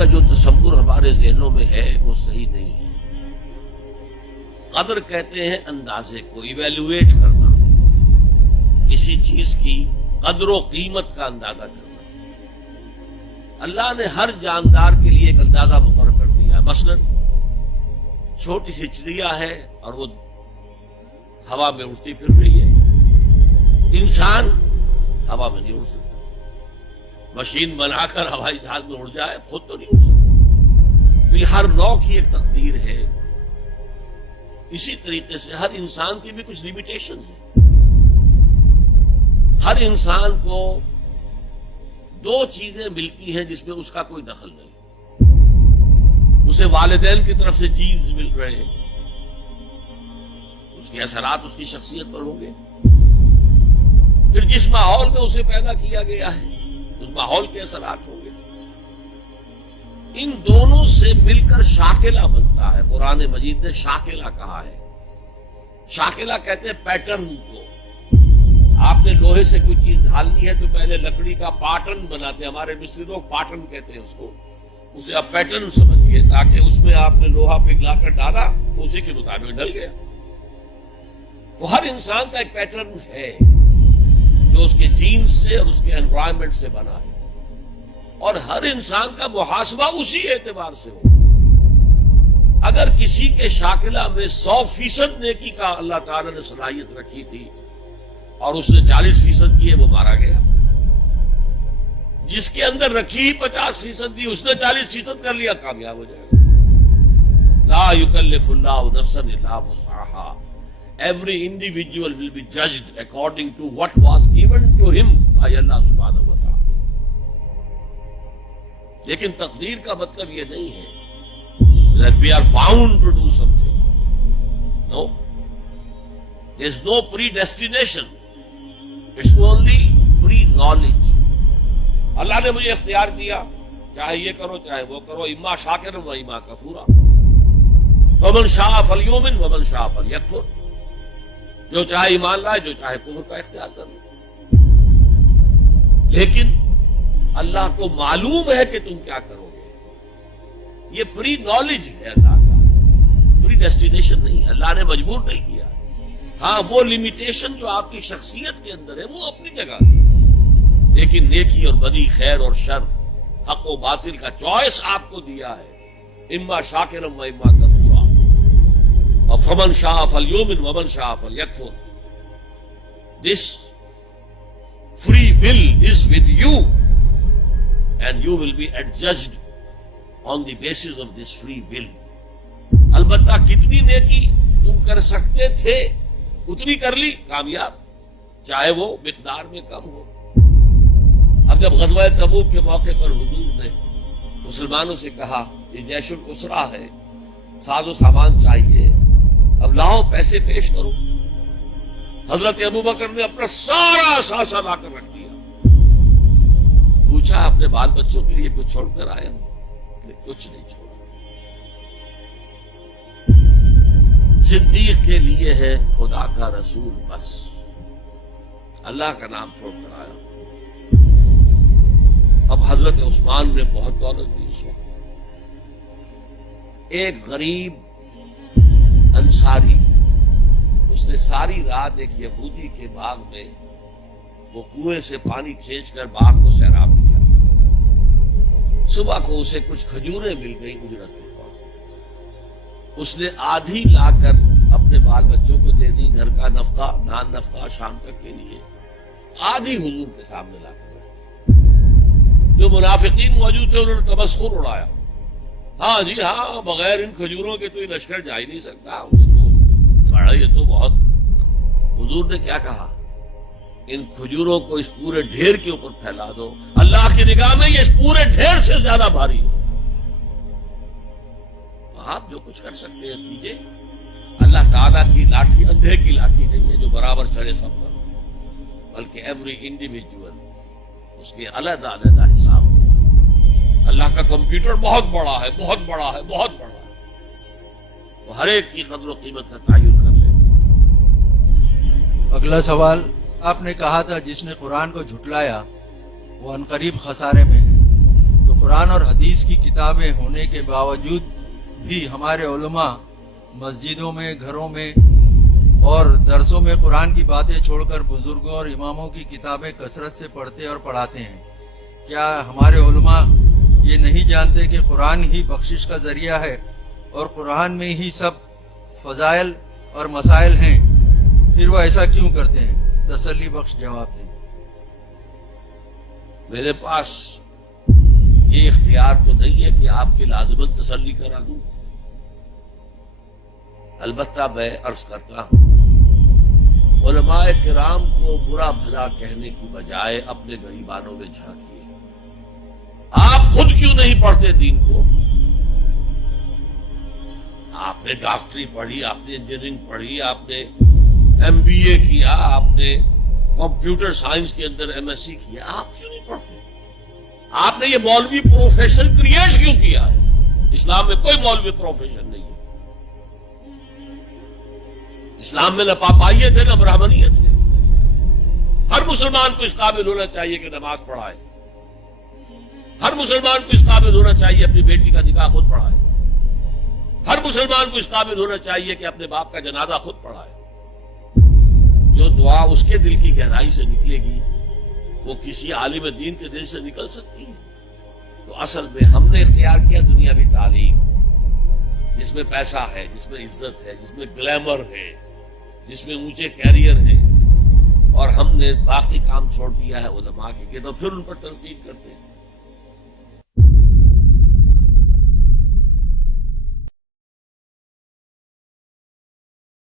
کا جو تصور ہمارے ذہنوں میں ہے وہ صحیح نہیں ہے. قدر کہتے ہیں اندازے کو، ایویلویٹ کرنا، کسی چیز کی قدر و قیمت کا اندازہ کرنا. اللہ نے ہر جاندار کے لیے ایک اندازہ مقرر کر دیا ہے. مثلا چھوٹی سی چڑیا ہے اور وہ ہوا میں اڑتی پھر رہی ہے. انسان ہوا میں نہیں اڑ سکتا. مشین بنا کر ہوائی جہاز میں اڑ جائے خود تو نہیں اڑ سکتا. یہ ہر نوع کی ایک تقدیر ہے. اسی طریقے سے ہر انسان کی بھی کچھ لیمیٹیشنز ہیں. ہر انسان کو دو چیزیں ملتی ہیں جس میں اس کا کوئی دخل نہیں. اسے والدین کی طرف سے جینز مل رہے ہیں، اس کے اثرات اس کی شخصیت پر ہوں گے. پھر جس ماحول میں اسے پیدا کیا گیا ہے اس ماحول کے اثرات ہوں گے. ان دونوں سے مل کر شاکلہ بنتا ہے. قرآن مجید نے شاکلہ کہا ہے. شاکلہ کہتے ہیں پیٹرن کو. آپ نے لوہے سے کوئی چیز ڈھالنی ہے تو پہلے لکڑی کا پیٹرن بناتے ہیں. ہمارے مصری لوگ پیٹرن کہتے ہیں اس کو. اسے آپ پیٹرن سمجھیے تاکہ اس میں آپ نے لوہا پگھلا کر ڈالا تو اسی کے مطابق ڈل گیا. وہ ہر انسان کا ایک پیٹرن ہے جو اس کے جینز سے اور اس کے انوائرمنٹ سے بنا ہے، اور ہر انسان کا محاسبہ اسی اعتبار سے ہوگا. اگر کسی کے شاکلہ میں 100% نیکی کا اللہ تعالی نے صلاحیت رکھی تھی اور اس نے 40% کیے، وہ مارا گیا. جس کے اندر رکھی 50% تھی اس نے 40% کر لیا، کامیاب ہو جائے گا. لا یکلف اللہ نفسا الا وسعها. Every individual will be judged according to what was given to him by Allah subhanahu wa ta'ala. لیکن تقدیر کا مطلب یہ نہیں ہے that we are bound to do something. No. There is no predestination. It's only pre-knowledge. اللہ نے مجھے اختیار دیا، چاہے یہ کرو چاہے وہ کرو، اما شاکرا و اما کفورا. فمن شاء فلیؤمن ومن شاء فلیکفر. جو چاہے ایمان لائے، جو چاہے کفر کا اختیار کر لے. لیکن اللہ کو معلوم ہے کہ تم کیا کرو گے. یہ پری نالج ہے اللہ کا، پری ڈیسٹینیشن نہیں. اللہ نے مجبور نہیں کیا. ہاں وہ لمیٹیشن جو آپ کی شخصیت کے اندر ہے وہ اپنی جگہ ہے، لیکن نیکی اور بدی، خیر اور شر، حق و باطل کا چوائس آپ کو دیا ہے. اما شاکرا و اما کفورا. اور فمن شاء فلیؤمن ومن شاء فلیکفر. This free will is with you and you will be adjudged on the basis of this free will. البتہ کتنی نیکی تم کر سکتے تھے اتنی کر لی، کامیاب، چاہے وہ مقدار میں کم ہو. اب جب غزوہ تبوک کے موقع پر حضور نے مسلمانوں سے کہا یہ جیش الاسرہ ہے، ساز و سامان چاہیے، اب لاؤ پیسے پیش کرو. حضرت ابوبکر نے اپنا سارا اثاثہ لا کر رکھ دیا. پوچھا اپنے بال بچوں کے لیے کچھ چھوڑ کر آیا؟ کچھ نہیں چھوڑا. صدیق کے لیے ہے خدا کا رسول، بس اللہ کا نام چھوڑ کر آیا. اب حضرت عثمان نے بہت دولت دی اس وقت. ایک غریب انصاری، اس نے ساری رات ایک یہودی کے باغ میں وہ کنویں سے پانی کھینچ کر باغ کو سیراب کیا. صبح کو اسے کچھ کھجوریں مل گئی اجرت کے طور پر. اس نے آدھی لا کر اپنے بال بچوں کو دے دی، گھر کا نفقہ، نان نفقہ شام تک کے لیے. آدھی حضور کے سامنے لا کر رکھ دی. جو منافقین موجود تھے انہوں نے تمسخر اڑایا. ہاں جی ہاں، بغیر ان کھجوروں کے تو یہ لشکر جا ہی نہیں سکتا. یہ تو بہت. حضور نے کیا کہا؟ ان کھجوروں کو اس پورے ڈھیر کے اوپر پھیلا دو، اللہ کی نگاہ میں یہ اس پورے ڈھیر سے زیادہ بھاری ہے. آپ جو کچھ کر سکتے ہیں کیجئے. اللہ تعالیٰ کی لاٹھی اندھے کی لاٹھی نہیں ہے جو برابر چلے سب پر، بلکہ ایوری انڈیویجول اس کے علیحدہ علیحدہ حساب. اللہ کا کمپیوٹر بہت بڑا ہے، بہت بڑا ہے، بہت بڑا ہے. وہ ہر ایک کی قدر و قیمت کا تعین کر لے. اگلا سوال، آپ نے کہا تھا جس نے قرآن کو جھٹلایا وہ عنقریب خسارے میں ہے، تو قرآن اور حدیث حدیث کی کتابیں ہونے کے باوجود بھی ہمارے علماء مسجدوں میں، گھروں میں اور درسوں میں قرآن کی باتیں چھوڑ کر بزرگوں اور اماموں کی کتابیں کثرت سے پڑھتے اور پڑھاتے ہیں۔ کیا ہمارے علماء یہ نہیں جانتے کہ قرآن ہی بخشش کا ذریعہ ہے اور قرآن میں ہی سب فضائل اور مسائل ہیں؟ پھر وہ ایسا کیوں کرتے ہیں؟ تسلی بخش جواب دیں۔ میرے پاس یہ اختیار تو نہیں ہے کہ آپ کی لازماً تسلی کرا دوں، البتہ میں عرض کرتا ہوں علماء کرام کو برا بھلا کہنے کی بجائے اپنے گریبانوں میں جھانکیے۔ آپ خود کیوں نہیں پڑھتے دین کو؟ آپ نے ڈاکٹری پڑھی، آپ نے انجینئرنگ پڑھی، آپ نے MBA کیا، آپ نے کمپیوٹر سائنس کے اندر MSc کیا، آپ کیوں نہیں پڑھتے؟ آپ نے یہ مولوی پروفیشن کریٹ کیوں کیا ہے؟ اسلام میں کوئی مولوی پروفیشن نہیں ہے۔ اسلام میں نہ پاپائیت ہے نہ برہمنیت ہے۔ ہر مسلمان کو اس قابل ہونا چاہیے کہ نماز پڑھائے، ہر مسلمان کو اس قابل ہونا چاہیے اپنی بیٹی کا نکاح خود پڑھائے، ہر مسلمان کو اس قابل ہونا چاہیے کہ اپنے باپ کا جنازہ خود پڑھائے۔ جو دعا اس کے دل کی گہرائی سے نکلے گی وہ کسی عالم دین کے دل سے نکل سکتی ہے۔ تو اصل میں ہم نے اختیار کیا دنیاوی تعلیم، جس میں پیسہ ہے، جس میں عزت ہے، جس میں گلیمر ہے، جس میں اونچے کیریئر ہیں، اور ہم نے باقی کام چھوڑ دیا ہے علماء کے، تو پھر ان پر تنقید کرتے ہیں۔